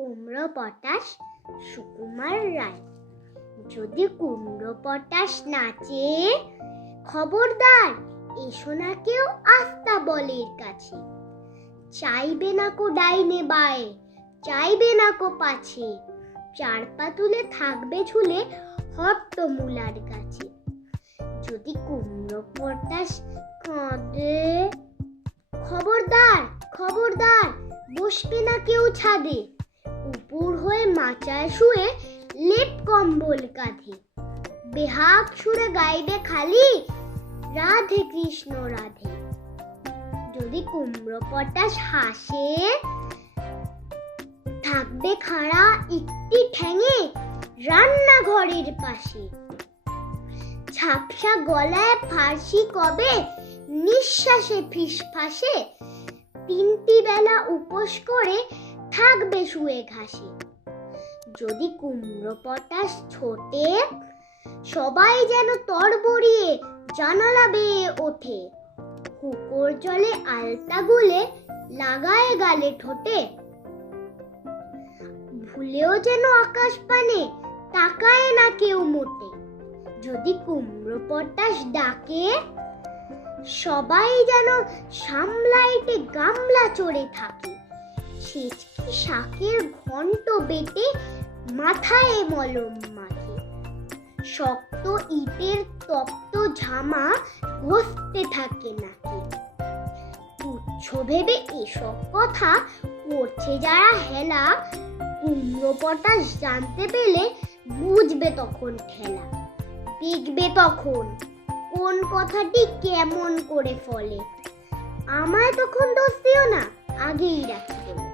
কুমড়ো পটাশ সুকুমার রায়। যদি কুমড়ো পটাশ নাচে, খবরদার এসো না কেউ আস্তাবলের কাছে। চাইবে না কো ডাইনে বায়ে, চাইবে না কো পাছে, চার পা তুলে থাকবে ঝুলে হট্টমূলার কাছে। যদি কুমড়ো পটাশ কাঁদে, খবরদার খবরদার বসবে না কেউ ছাদে। উপর হয়ে মাচায় শুয়ে লেপ কম্বল কাঁধে। বেহাগ সুরে গাইবে খালি রাধে কৃষ্ণ রাধে। যদি কুমড়ো পটাশ হাসে, থাকবে খাড়া একটি ঠ্যাঙে রান্নাঘরের পাশে। ঝাপসা গলায় ফার্সি কবে নিঃশ্বাসে ফিসফাসে, তিনটি বেলা উপোস করে থাকবে শুয়ে ঘাসে। যদি কুমড়ো পটাশ ছোটে, সবাই যেন তরবরিয়ে জানালা বেয়ে ওঠে। হুকোর জলে আলতা গুলে লাগায় গালে ঠোঁটে। ভুলেও যেন আকাশ পানে তাকায় না কেউ মোটে। যদি কুমড়ো পটাশ ডাকে, সবাই যেন সামলাইটে গামলা চড়ে থাকে। ছেচকি শাকের ঘন্ট বেটে মাথায় মলম মাখে। শক্ত ইটের তপ্ত ঝামা ঘষতে থাকে নাকি। তুচ্ছ ভেবে এসব কথা করছে যারা হেলা, কুমড়ো পটাশ জানতে পেলে বুঝবে তখন ঠেলা। দেখবে তখন কোন কথাটি কেমন করে ফলে। আমায় তখন দোষ দিও না, আগেই রাখি বলে।